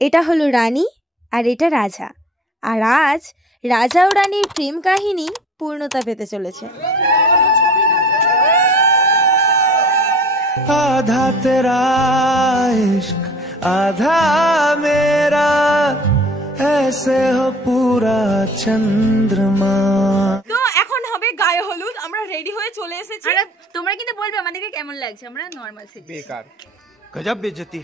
এটা হলো রানী আর এটা রাজা। আর আজ রাজা ও রানীর প্রেম কাহিনী পূর্ণতা পেতে চলেছে। आधा तेरा इश्क आधा मेरा ऐसे हो पूरा चंद्रमा। তো এখন হবে গায়ে হলুদ। আমরা রেডি হয়ে চলে এসেছি। আরে তোমরা কিন্তু বলবে আমাদেরকে কেমন লাগছে, আমরা নরমাল সেজেছি। বেকার গজব বেইজ্জতি।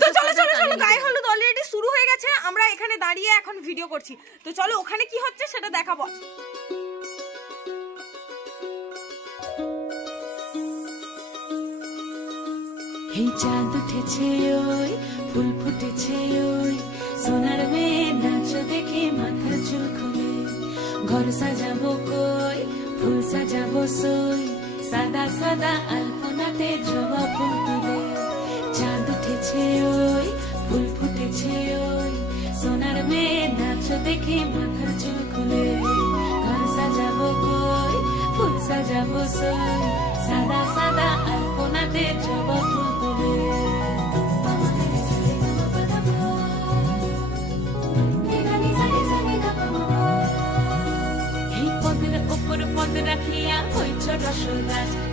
তো চলো চলো চলো, গায়ে হলুদ অলরেডি শুরু হয়ে গেছে। আমরা এখানে দাঁড়িয়ে এখন ভিডিও করছি। তো চলো ওখানে কি হচ্ছে সেটা দেখাবো। এই চাঁদ উঠেছে ওই ফুল ফুটেছে ওই সোনার মেয়ে নাচ দেখে মাথার চুল খুলে ঘর সাজাবো কই ফুল সাজাবো সই সাদা সাদা আলপনাতে জবা ফুল তুলে চাঁদ উঠেছে ওই ফুল ফুটেছে ওই সোনার মেয়ে নাচ দেখে মাথার চুল খুলে ঘর সাজাবো কই ফুল সাজাবো সই সাদা সাদা আলপনাতে জবা ফুল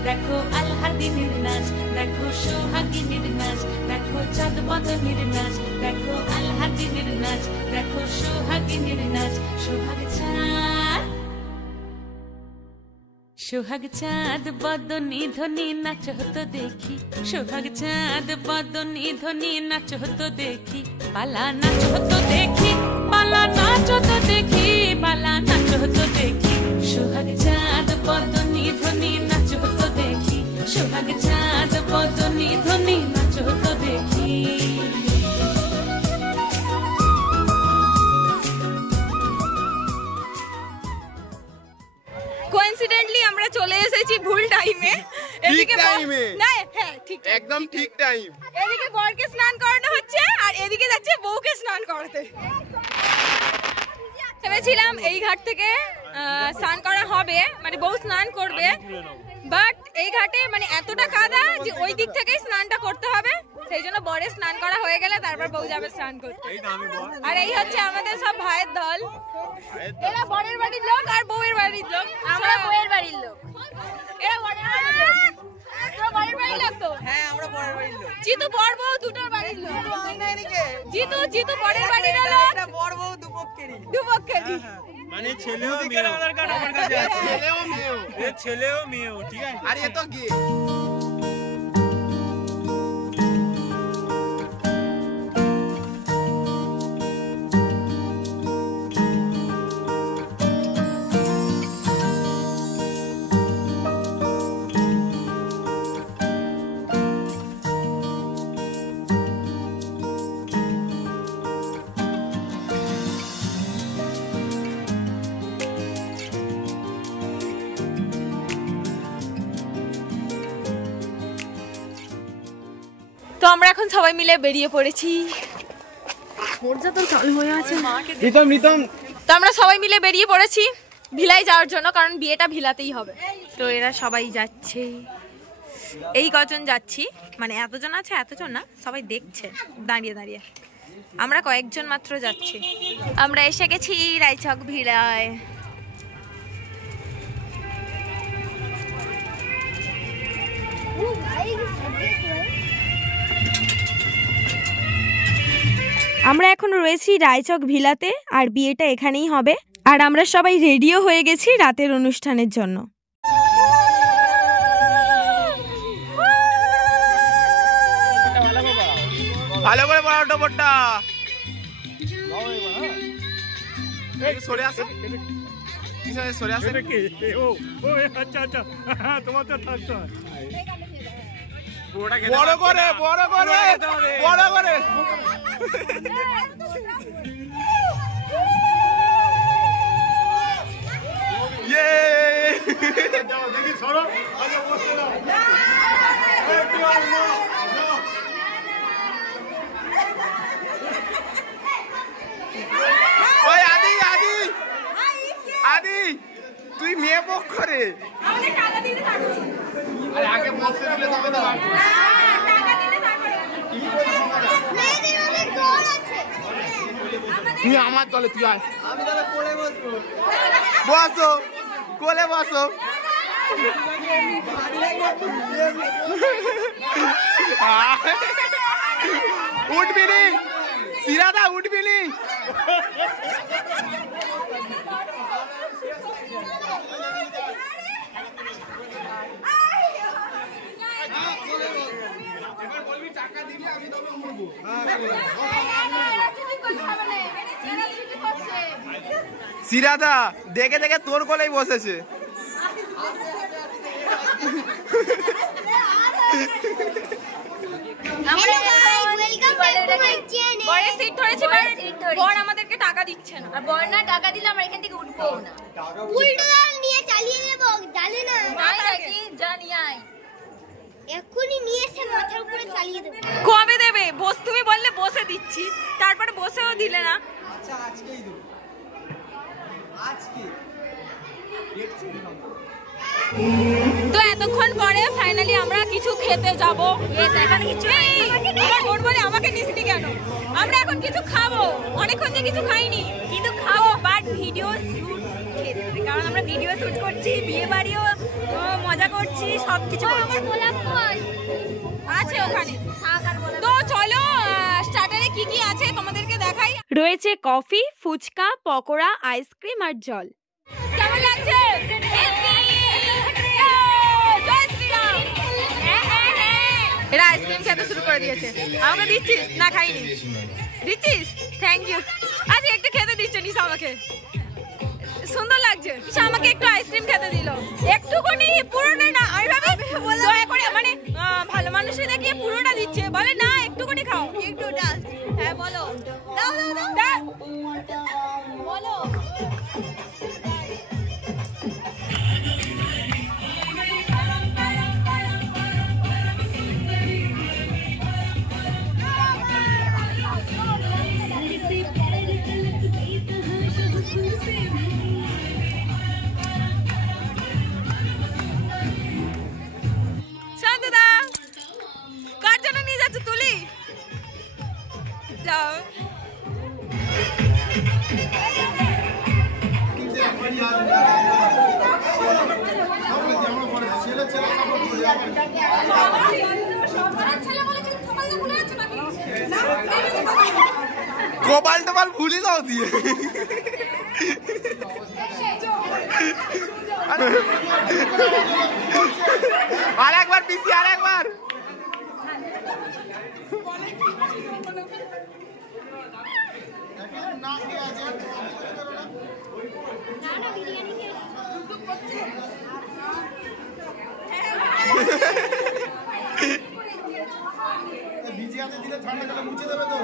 দেখো আল্লাহর দিনের নাচ দেখো সোহাগিনীর নাচ দেখো চাঁদ বদনের নাচ দেখো আল্লাহর দিনের নাচ দেখো সোহাগিনীর নাচ সোহাগ চাঁদ বদনী ধ্বনি নাচ হতো দেখি সোহাগ চাঁদ বদনী ধ্বনি নাচ হতো দেখি পালা নাচ হতো দেখি পালা নাচ হতো দেখি পালা নাচ হতো দেখি সোহাগ চাঁদ বদনী ধ্বনি নাচ হতো দেখি সোহাগ চাঁদ বদনী ধ্বনি নাচ হতো দেখি। কোইন্সিডেন্টলি আমরা চলে এসেছি ভুল টাইমে। এদিকে না হ্যাঁ ঠিক একদম ঠিক টাইম। এদিকে বরকে স্নান করানো হচ্ছে আর এদিকে যাচ্ছে বউকে স্নান করাতে। ভেবেছিলাম এই ঘাট থেকে স্নান করা হবে, মানে বউ স্নান করবে, বাট এই ঘাটে মানে এতটা কাদা যে ওই দিক থেকেই স্নানটা করতে হবে। সেই জন্য বরে স্নান করা হয়ে গেলে তারপর বউ যাবে স্নান করতে। আর এই হচ্ছে আমাদের সব ভাইয়ের দল। এরা বরের বাড়ির লোক আর বউয়ের বাড়ির লোক। আমরা বউয়ের বাড়ির লোক। এরা বরের বাড়ির লোক। তোরা বরের বাড়ির লোক তো? হ্যাঁ আমরা বরের বাড়ির লোক। জিতু বর বউ দুটোর বাড়ির লোক। জিতু বরের বাড়ির লোক। এটা বর বউ দুপক্ষেরই। দুপক্ষেরই। মানে ছেলেও মেয়েও আমার কাছে আছে। ছেলেও মেয়েও। এ ছেলেও মেয়েও, ঠিক আছে? আর এ তো গে। তো আমরা এখন সবাই মিলে বেরিয়ে পড়েছি। তো আমরা সবাই মিলে বেরিয়ে পড়েছি ভিলায় যাওয়ার জন্য, কারণ বিয়েটা ভিলাতেই হবে। তো এরা সবাই যাচ্ছে, এই কজন যাচ্ছি, মানে এতজন আছে, এতজন না, সবাই দেখছে দাঁড়িয়ে দাঁড়িয়ে। আমরা কয়েকজন মাত্র যাচ্ছি। আমরা এসে গেছি রায়চক ভিলায়। আমরা এখন রয়েছি রায়চক ভিলাতে, আর বিয়েটা এখানেই হবে। আর আমরা সবাই রেডিও হয়ে গেছি রাতের অনুষ্ঠানের জন্য। ভালো করে পড়াটা বড়টা সরে আসো, সরে আসো। আচ্ছা আচ্ছা, তোমার তো থাকতো বড় করে বড় করে বড় করে। দেখি সরো। ওই আদি আদি আদি, তুই মেয়ে পক্ষ রে। আরে আগে বসে দিলে তবে তো তুই আমার দলে তুই আয়। আমি তাহলে কোলে বসবো। বসো কোলে বসো। উঠবি নি সিরাদা উঠবি নি। সিরাদা দেখে দেখে তোর কোলেই বসেছে। বর আমাদেরকে টাকা দিচ্ছে না, আর বর না টাকা দিলে আমরা এখান থেকে উঠবো না। উল্টো নিয়ে চালিয়ে দেবো, জানে না তাই নাকি? জানি আই এক্ষুনি নিয়ে এসে মাথার উপরে চালিয়ে দেবো। কবে দেবে? তুমি বললে বসে দিচ্ছি, তারপরে বসেও দিলে না। আচ্ছা আজকেই দেবো, আজকে তো এতক্ষণ পরে ফাইনালি আমরা কিছু খেতে যাব। এখন কিছু বোন বলে আমাকে নিসনি কেন? আমরা এখন কিছু খাবো, অনেকক্ষণ দিয়ে কিছু খাইনি, কিন্তু খাবো। বাট ভিডিও শুট খেতে, কারণ আমরা ভিডিও শুট করছি, বিয়ে বাড়িও মজা করছি, সব কিছু আছে ওখানে। তো চলো স্টার্টারে কি কি আছে তোমাদেরকে দেখাই। রয়েছে কফি, ফুচকা, পকোড়া, আইসক্রিম আর জল। কেমন লাগছে? এরা আইসক্রিম খেতে শুরু করে দিয়েছে। আমাকে দিচ্ছিস না? খাইনি। দিচ্ছিস? Thank you. আচ্ছা একটু খেতে দিচ্ছে নিশা আমাকে, সুন্দর লাগছে। নিশা আমাকে একটু আইসক্রিম খেতে দিল, একটুখানি, পুরোটা না। আমি ভাবি দয়া করে, মানে ভালো মানুষই দেখিয়ে পুরোটা দিচ্ছে, বলে না একটুখানি খাও, একটু ডাল। হ্যাঁ বলো, দাও দাও দাও বলো। শান্তদা কার জন্য নিয়ে যাচ্ছ তুলি? যাও। কপাল টপাল ভুলি দাও দিয়ে। আর একবার পিসি, আর একবার। ভিজিয়াতে দিলে ঠান্ডা গেলে মুছে দেবে তো।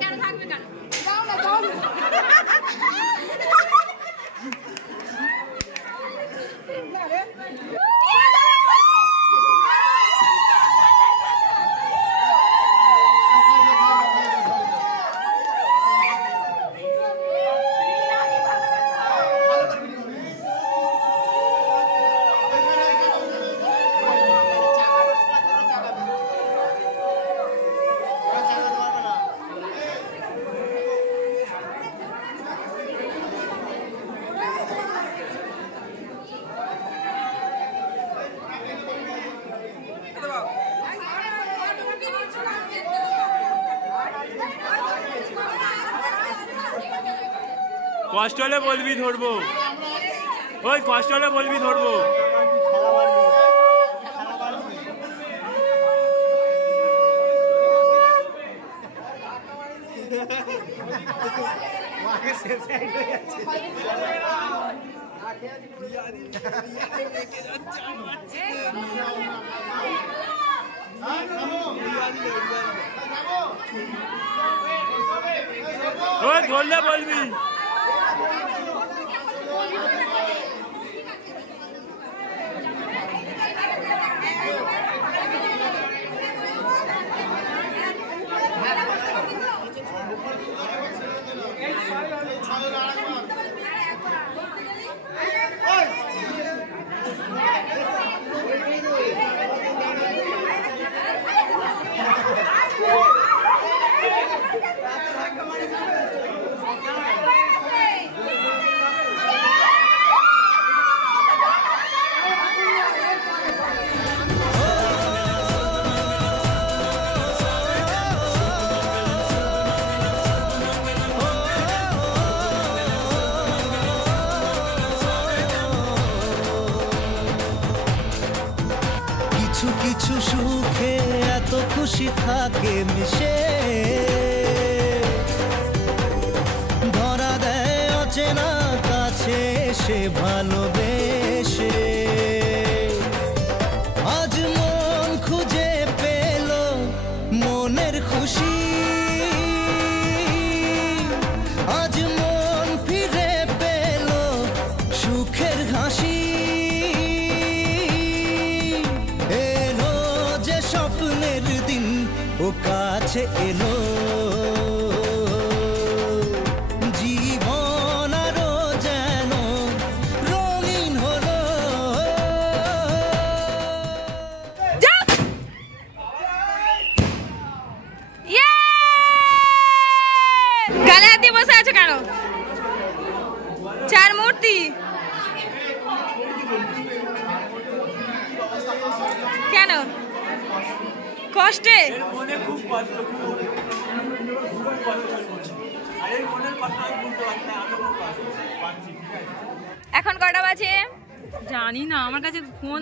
কেন থাকবে কেন? কষ্ট হলে বলবি ধরবো, ওই কষ্ট হলে বলবি ধরবো। ওই ধরলে বলবি। হাসি থাকে মিশে, ধরা দেয় অচেনা কাছে সে ভালোবেসে। আজ মন খুঁজে পেল মনের খুশি, আজ মন ফিরে পেল সুখের হাসি। এলো যে স্বপ্নের দিন ও কাছে এলো, জীবন আরো যেন রঙিন হলো। গালে হাত দিয়ে বসে আছো কেন? চার মূর্তি কেন? কষ্টে? এখন কটা বাজে জানি না, আমার কাছে ফোন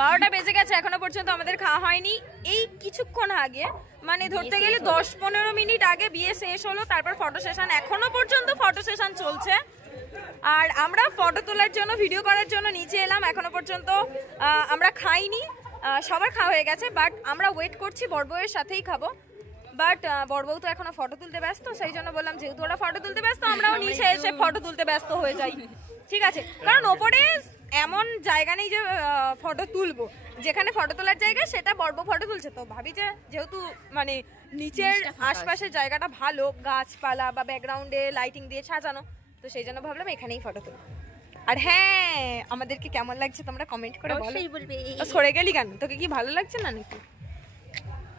12টা বেজে গেছে, এখনো পর্যন্ত আমাদের খাওয়া হয়নি। এই কিছুক্ষণ আগে, মানে ধরতে গেলে 10-15 মিনিট আগে বিয়ে শেষ হলো, তারপর ফটো সেশন, এখনো পর্যন্ত ফটো সেশন চলছে। আর আমরা ফটো তোলার জন্য, ভিডিও করার জন্য নিচে এলাম। এখনো পর্যন্ত আমরা খাইনি, সবার খাওয়া হয়ে গেছে, বাট আমরা ওয়েট করছি বড়বউয়ের সাথেই খাবো। বাট বড়বউ তো এখনো ফটো তুলতে ব্যস্ত, সেই জন্য বললাম যেহেতু ওরা ফটো তুলতে ব্যস্ত, আমরাও নিচে এসে ফটো তুলতে ব্যস্ত হয়ে যাই, ঠিক আছে? কারণ ওপরে এমন জায়গা নেই যে ফটো তুলবো, যেখানে ফটো তোলার জায়গা সেটা বড়বউ ফটো তুলছে। তো ভাবি যে যেহেতু মানে নিচের আশপাশের জায়গাটা ভালো, গাছপালা বা ব্যাকগ্রাউন্ডে লাইটিং দিয়ে সাজানো, তো সেই জন্য ভাবলাম এখানেই ফটো তুলবো। আর হ্যাঁ, আমাদেরকে কেমন লাগছে তোমরা কমেন্ট করে বলো। সরে গেলি কেন? তোকে কি ভালো লাগছে না নাকি?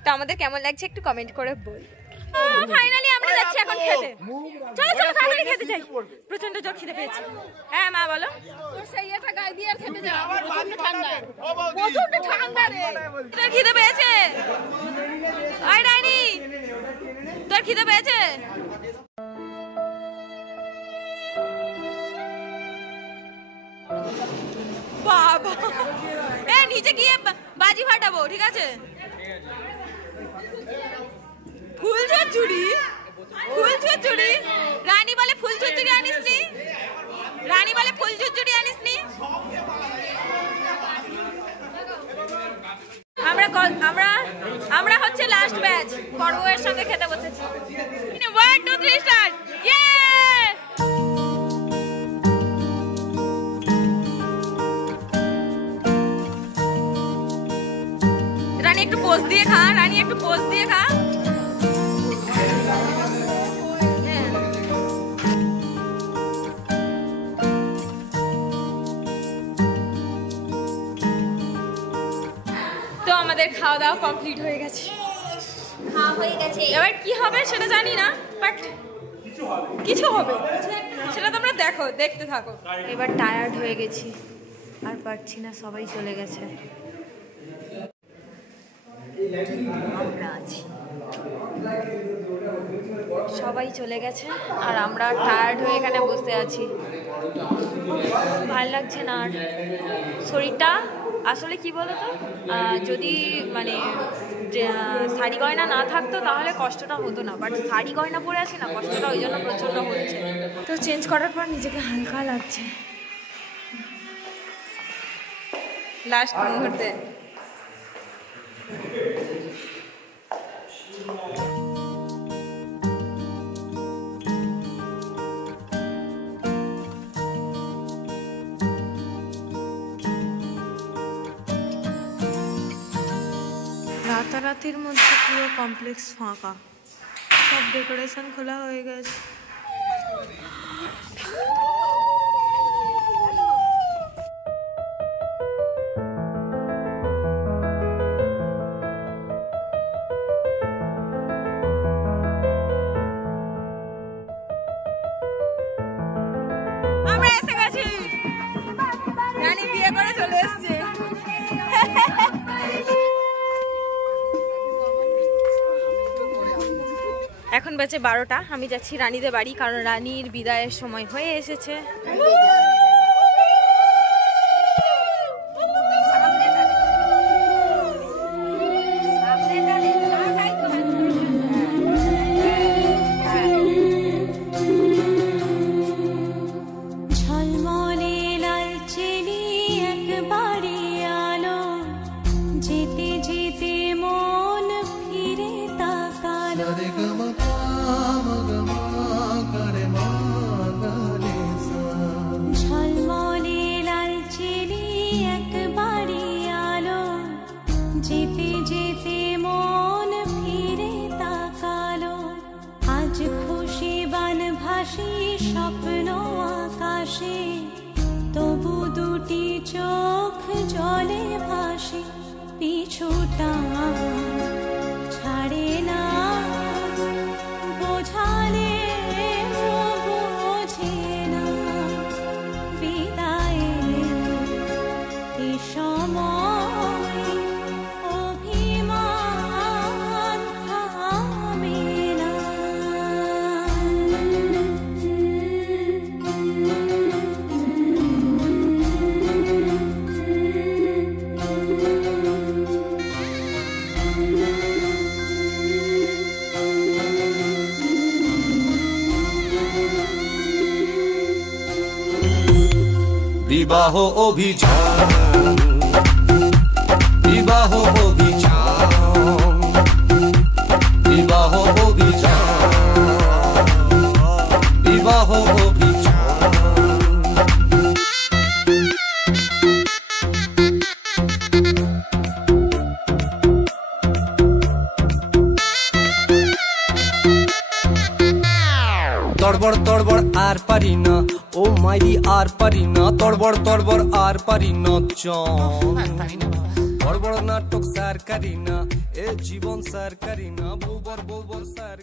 তো আমাদের কেমন লাগছে একটু কমেন্ট করে বল। ফাইনালি আমরা যাচ্ছি এখন খেতে। চলো চলো তাড়াতাড়ি খেতে যাই, প্রচন্ড জোর খিদে পেয়েছে। হ্যাঁ মা বলো। তোর সেই এটা গায়ে দিয়ে খেতে যা, প্রচন্ড ঠান্ডা, প্রচন্ড ঠান্ডা রে। তোর খিদে পেয়েছে? আই রানী, তোর খিদে পেয়েছে? বাবা, এ নিচে গিয়ে বাজি ফাটাবো, ঠিক আছে? ফুল ঝুরঝুরি, ফুল ঝুরঝুরি। রানী বলে ফুল ঝুরঝুরি আনিসনি, রানী বলে ফুল ঝুরঝুরি আনিসনি। আমরা হচ্ছে লাস্ট ব্যাচ, বড়বউয়ের সঙ্গে খেতে বসেছি। 1 2 3 স্টার্ট। ইয়ে! রানী একটু পোজ দিয়ে খা, রানী একটু পোজ দিয়ে খা। তো আমাদের খাওয়া দাওয়া কমপ্লিট হয়ে গেছে, খাওয়া হয়ে গেছে। এবার কি হবে সেটা জানি না, বাট কিছু হবে, সেটা তোমরা দেখো, দেখতে থাকো। এবার টায়ার্ড হয়ে গেছি, আর পারছি না, সবাই চলে গেছে, আমরা আছি, সবাই চলে গেছে, আর আমরা টায়ার্ড হয়ে এখানে বসে আছি। ভাল লাগছে না, আর শরীরটা আসলে কি বলতো, যদি মানে শাড়ি গয়না না থাকতো তাহলে কষ্টটা হতো না, বাট শাড়ি গয়না পরে আছি না, কষ্টটা ওই জন্য প্রচণ্ড হচ্ছে। তো চেঞ্জ করার পর নিজেকে হালকা লাগছে, লাস্ট মুহূর্তে। রাতারাতির মধ্যে পুরো কমপ্লেক্স ফাঁকা, সব ডেকোরেশন খোলা হয়ে গেছে। আমরা এসে গেছি, রানী বিয়ে করে চলে এসছে। এখন বাজে 12টা, আমি যাচ্ছি রানীদের বাড়ি, কারণ রানীর বিদায়ের সময় হয়ে এসেছে। সারে গামা পামা গামা করে মা গালে সা। ঝলমলে লালচেলি একবারে আলো, যেতে যেতে মন ফিরে তাকালো। আজ খুশি বান ভাসি স্বপ্ন আকাশে, তবু দুটি চোখ জলে ভাসে। পিছুটা ছাড়ে না, বোঝালে বোঝে না। বিদায়ের এ সময় অভিমান থামে না। বিবাহ অভিযান, বিবাহ অভিযান, বিবাহ অভিযান, বিবাহ অভিযান। তড়বড় তড়বড় আর পারি না, ও মাইরি আর পারি না, তড়বড় তড়বড় আর পারি না। বড় বড় নাটক সার করি না, এ জীবন সার করি না, বউ বর সার।